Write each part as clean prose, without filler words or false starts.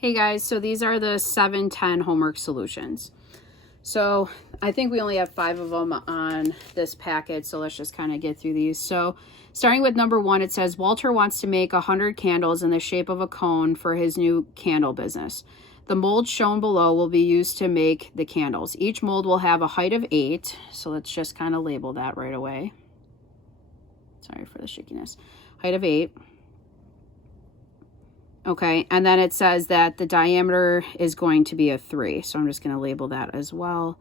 Hey guys, so these are the 7-10 homework solutions. So I think we only have 5 of them on this packet, so let's just kind of get through these. So starting with number 1, it says Walter wants to make 100 candles in the shape of a cone for his new candle business. The mold shown below will be used to make the candles. Each mold will have a height of 8, so let's just kind of label that right away. Sorry for the shakiness. Height of 8. Okay, and then it says that the diameter is going to be a 3. So I'm just going to label that as well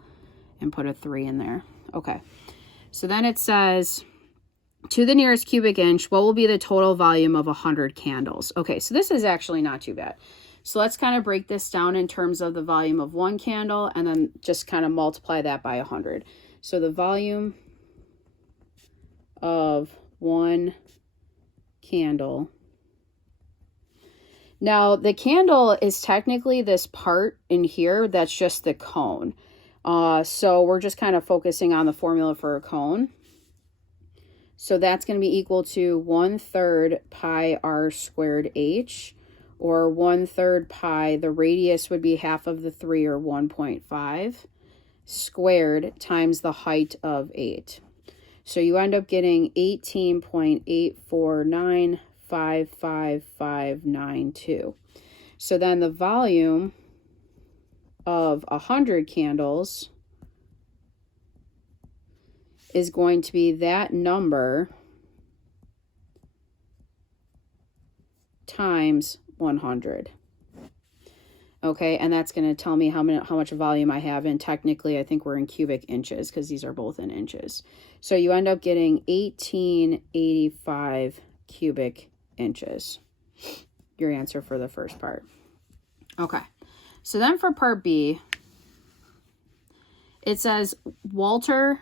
and put a 3 in there. Okay, so then it says, to the nearest cubic inch, what will be the total volume of 100 candles? Okay, so this is actually not too bad. So let's kind of break this down in terms of the volume of one candle and then just kind of multiply that by 100. So the volume of one candle. Now, the candle is technically this part in here that's just the cone. So we're just kind of focusing on the formula for a cone. So that's going to be equal to 1/3 pi r squared h, or 1/3 pi, the radius would be half of the 3, or 1.5, squared times the height of 8. So you end up getting 18.8495592. So then the volume of 100 candles is going to be that number times 100. Okay, and that's going to tell me how much volume I have, and technically I think we're in cubic inches because these are both in inches. So you end up getting 1885 cubic inches. Your answer for the first part. Okay, so then for part B, it says Walter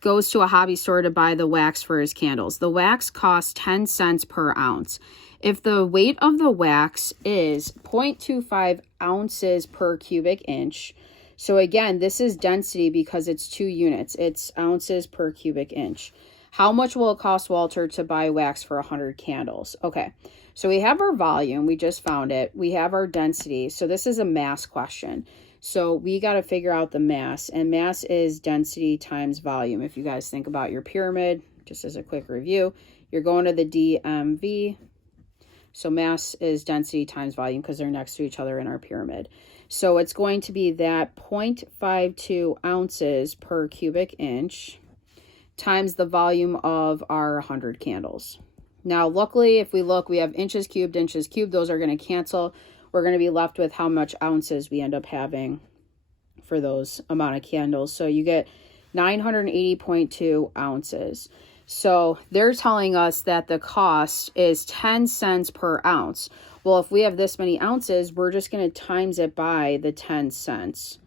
goes to a hobby store to buy the wax for his candles. The wax costs 10 cents per ounce. If the weight of the wax is 0.25 ounces per cubic inch, so again, this is density because it's 2 units. It's ounces per cubic inch. How much will it cost Walter to buy wax for 100 candles? Okay, so we have our volume. We just found it. We have our density. So this is a mass question. So we got to figure out the mass, and mass is density times volume. If you guys think about your pyramid, just as a quick review, you're going to the DMV. So mass is density times volume because they're next to each other in our pyramid. So it's going to be that 0.52 ounces per cubic inch times the volume of our 100 candles. Now, luckily, if we look, we have inches cubed. Those are going to cancel. We're going to be left with how much ounces we end up having for those amount of candles. So you get 980.2 ounces. So they're telling us that the cost is 10 cents per ounce. Well, if we have this many ounces, we're just going to times it by the 10 cents.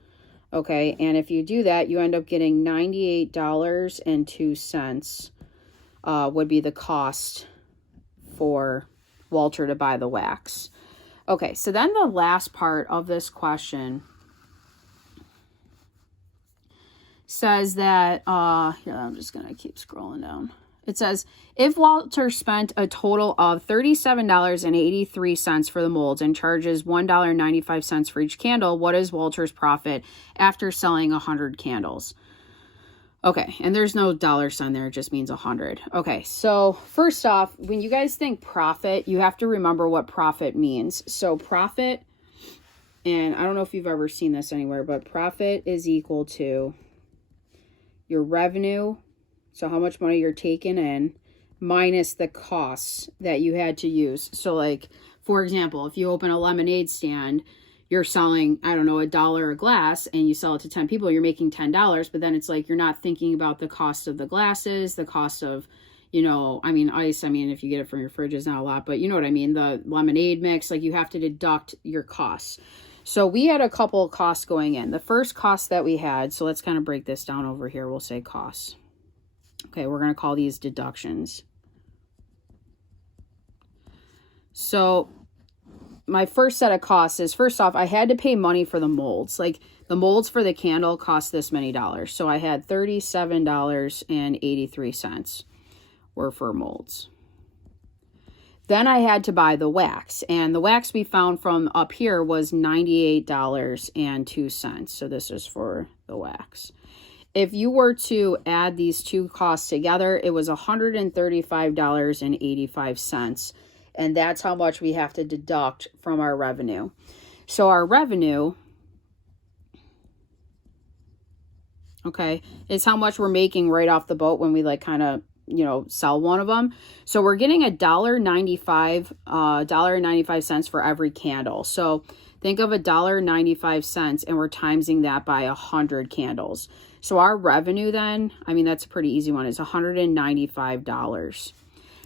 Okay, and if you do that, you end up getting $98.02 would be the cost for Walter to buy the wax. Okay, so then the last part of this question says that, here, I'm just going to keep scrolling down. It says, if Walter spent a total of $37.83 for the molds and charges $1.95 for each candle, what is Walter's profit after selling 100 candles? Okay, and there's no dollar sign there, it just means 100. Okay, so first off, when you guys think profit, you have to remember what profit means. So profit, and I don't know if you've ever seen this anywhere, but profit is equal to your revenue, so how much money you're taking in, minus the costs that you had to use. So like, for example, if you open a lemonade stand, you're selling, I don't know, $1 a glass, and you sell it to 10 people, you're making $10, but then it's like, you're not thinking about the cost of the glasses, the cost of, you know, I mean, ice, I mean, if you get it from your fridge, is not a lot, but you know what I mean? The lemonade mix, like you have to deduct your costs. So we had a couple of costs going in. The first cost that we had, so let's kind of break this down over here. We'll say costs. Okay, we're going to call these deductions. So my first set of costs is, first off, I had to pay money for the molds. Like the molds for the candle cost this many dollars. So I had $37.83 were for molds. Then I had to buy the wax, and the wax we found from up here was $98.02. So this is for the wax. If you were to add these two costs together, it was $135.85. And that's how much we have to deduct from our revenue. So our revenue, okay, is how much we're making right off the boat when we like kind of, you know, sell one of them. So we're getting $1.95 for every candle. So think of $1.95 and we're timesing that by 100 candles. So our revenue then, I mean, that's a pretty easy one, is $195.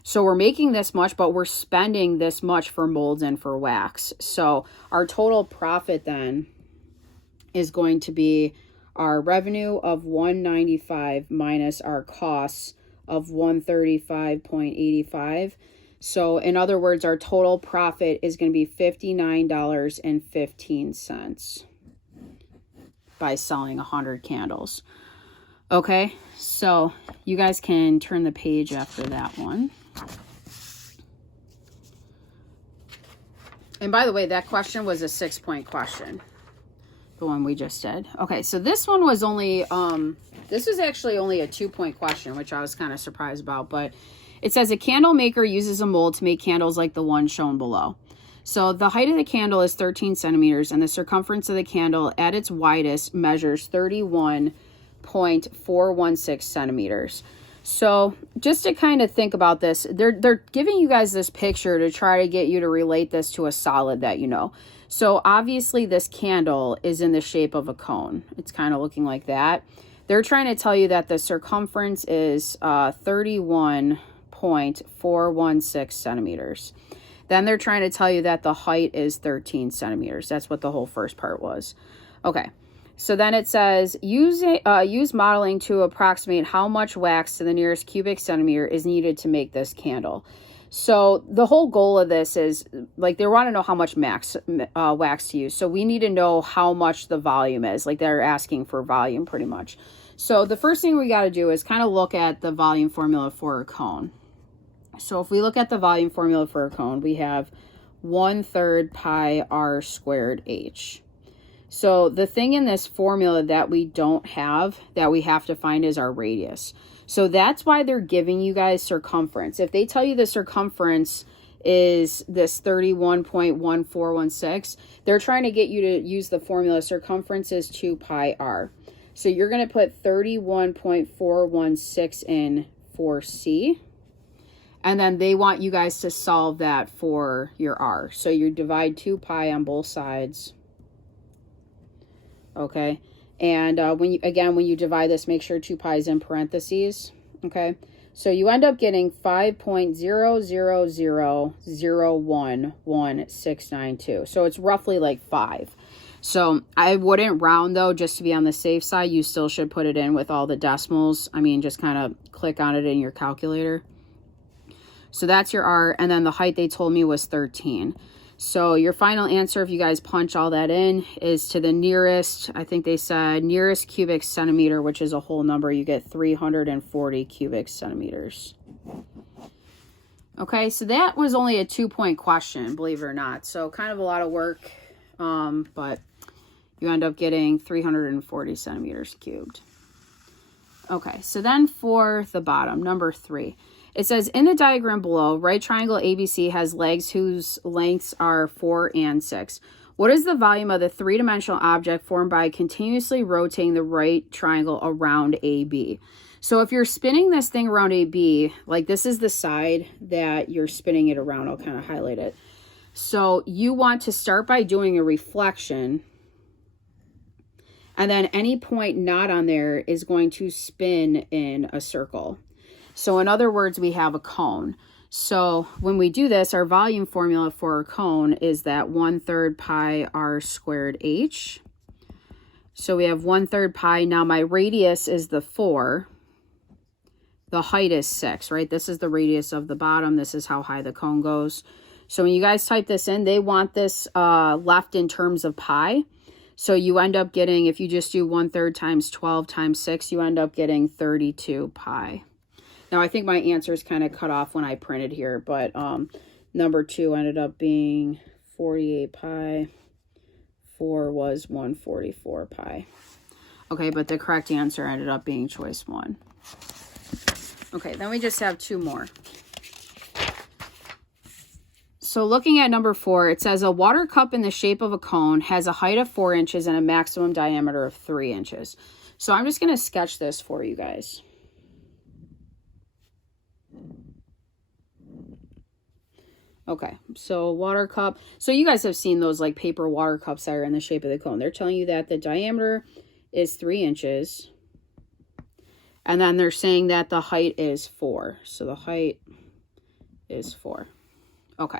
So we're making this much, but we're spending this much for molds and for wax. So our total profit then is going to be our revenue of $195 minus our costs of $135.85. So in other words, our total profit is going to be $59.15 by selling 100 candles. Okay, so you guys can turn the page after that one. And by the way, that question was a 6-point question, the one we just did. Okay, so this one was only, this was actually only a 2-point question, which I was kind of surprised about. But it says a candle maker uses a mold to make candles like the one shown below. So the height of the candle is 13 centimeters, and the circumference of the candle at its widest measures 31.416 centimeters. So just to kind of think about this, they're giving you guys this picture to try to get you to relate this to a solid that you know. So obviously this candle is in the shape of a cone. It's kind of looking like that. They're trying to tell you that the circumference is 31.416 centimeters. Then they're trying to tell you that the height is 13 centimeters. That's what the whole first part was. Okay. So then it says, use modeling to approximate how much wax to the nearest cubic centimeter is needed to make this candle. So the whole goal of this is, like, they want to know how much wax to use. So we need to know how much the volume is. Like, they're asking for volume pretty much. So the first thing we got to do is kind of look at the volume formula for a cone. So if we look at the volume formula for a cone, we have 1/3 pi r squared h. So the thing in this formula that we don't have, that we have to find, is our radius. So that's why they're giving you guys circumference. If they tell you the circumference is this 31.1416, they're trying to get you to use the formula circumference is 2 pi r. So you're going to put 31.416 in for C. And then they want you guys to solve that for your r. So you divide 2 pi on both sides. Okay, and when you divide this, make sure 2 pi is in parentheses. Okay, so you end up getting 5.000011692. So it's roughly like 5. So I wouldn't round though, just to be on the safe side. You still should put it in with all the decimals. I mean, just kind of click on it in your calculator. So that's your r, and then the height they told me was 13. So your final answer, if you guys punch all that in, is to the nearest, I think they said nearest cubic centimeter, which is a whole number. You get 340 cubic centimeters. Okay, so that was only a 2-point question, believe it or not. So kind of a lot of work, but you end up getting 340 centimeters cubed. Okay, so then for the bottom, number 3. It says, in the diagram below, right triangle ABC has legs whose lengths are 4 and 6. What is the volume of the three-dimensional object formed by continuously rotating the right triangle around AB? So if you're spinning this thing around AB, like this is the side that you're spinning it around. I'll kind of highlight it. So you want to start by doing a reflection. And then any point not on there is going to spin in a circle. So in other words, we have a cone. So when we do this, our volume formula for a cone is that 1/3 pi r squared h. So we have 1/3 pi. Now my radius is the 4. The height is 6, right? This is the radius of the bottom. This is how high the cone goes. So when you guys type this in, they want this left in terms of pi. So you end up getting, if you just do 1/3 times 12 times 6, you end up getting 32 pi. Now, I think my answer is kind of cut off when I printed here, but Number 2 ended up being 48 pi. 4 was 144 pi. Okay, but the correct answer ended up being choice 1. Okay, then we just have 2 more. So looking at number 4, it says a water cup in the shape of a cone has a height of 4 inches and a maximum diameter of 3 inches. So I'm just going to sketch this for you guys. Okay, so water cup. So you guys have seen those like paper water cups that are in the shape of the cone. They're telling you that the diameter is 3 inches. And then they're saying that the height is 4. So the height is 4. Okay.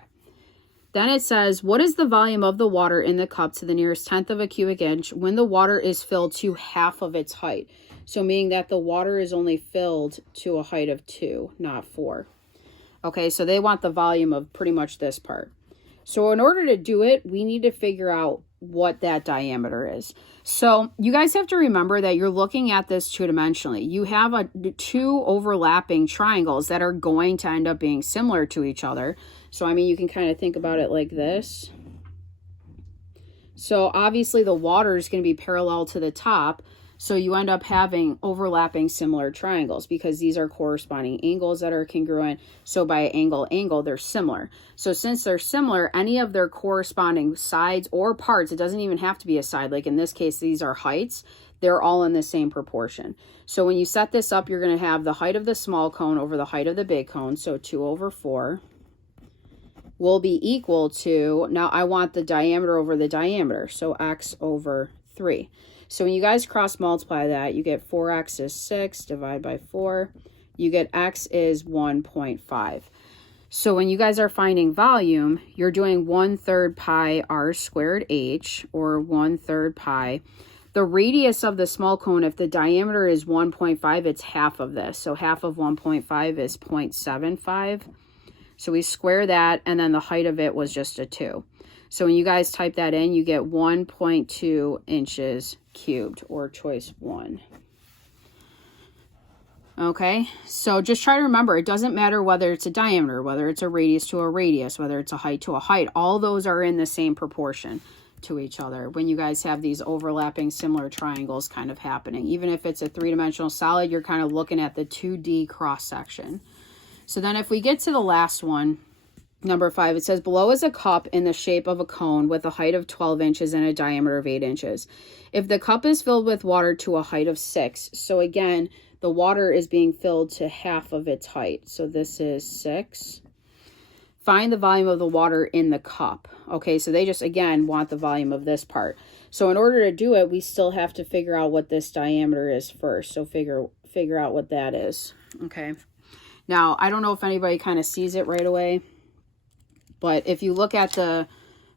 Then it says, what is the volume of the water in the cup to the nearest tenth of a cubic inch when the water is filled to half of its height? So meaning that the water is only filled to a height of 2, not 4. Okay, so they want the volume of pretty much this part. So in order to do it, we need to figure out what that diameter is. So you guys have to remember that you're looking at this two-dimensionally. You have 2 overlapping triangles that are going to end up being similar to each other. So, I mean, you can kind of think about it like this. So obviously the water is going to be parallel to the top. So you end up having overlapping similar triangles because these are corresponding angles that are congruent. So by angle, they're similar. So since they're similar, any of their corresponding sides or parts, it doesn't even have to be a side. Like in this case, these are heights. They're all in the same proportion. So when you set this up, you're going to have the height of the small cone over the height of the big cone. So 2 over 4 will be equal to, now I want the diameter over the diameter. So x over 3. So when you guys cross multiply that, you get 4x is 6, divide by 4. You get x is 1.5. So when you guys are finding volume, you're doing 1/3 pi r squared h, or 1/3 pi. The radius of the small cone, if the diameter is 1.5, it's half of this. So half of 1.5 is 0.75. So we square that, and then the height of it was just a 2. So when you guys type that in, you get 1.2 inches cubed, or choice 1. Okay, so just try to remember, it doesn't matter whether it's a diameter, whether it's a radius to a radius, whether it's a height to a height. All those are in the same proportion to each other when you guys have these overlapping similar triangles kind of happening. Even if it's a 3-dimensional solid, you're kind of looking at the 2D cross section. So then if we get to the last one, number 5, it says below is a cup in the shape of a cone with a height of 12 inches and a diameter of 8 inches. If the cup is filled with water to a height of 6, so again, the water is being filled to half of its height. So this is 6. Find the volume of the water in the cup. Okay, so they just, again, want the volume of this part. So in order to do it, we still have to figure out what this diameter is first. So figure out what that is. Okay. Now, I don't know if anybody kind of sees it right away, but if you look at the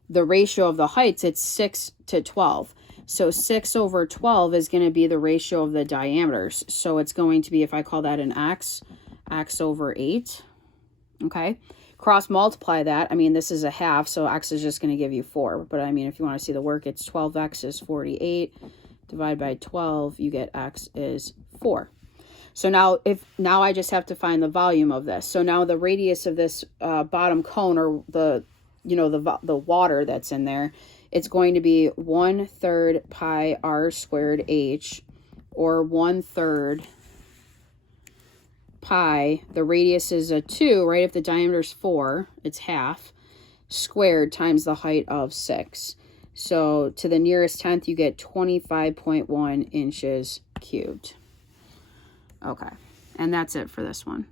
ratio of the heights, it's 6 to 12. So 6 over 12 is going to be the ratio of the diameters. So it's going to be, if I call that an x over 8. Okay. Cross multiply that. I mean, this is a half, so x is just going to give you 4. But I mean, if you want to see the work, it's 12x is 48. Divide by 12, you get x is 4. So now I just have to find the volume of this. So now the radius of this bottom cone, or the water that's in there, it's going to be 1/3 pi r squared h, or 1/3 pi. The radius is a 2, right? If the diameter is 4, it's half, squared times the height of 6. So to the nearest tenth, you get 25.1 inches cubed. Okay, and that's it for this one.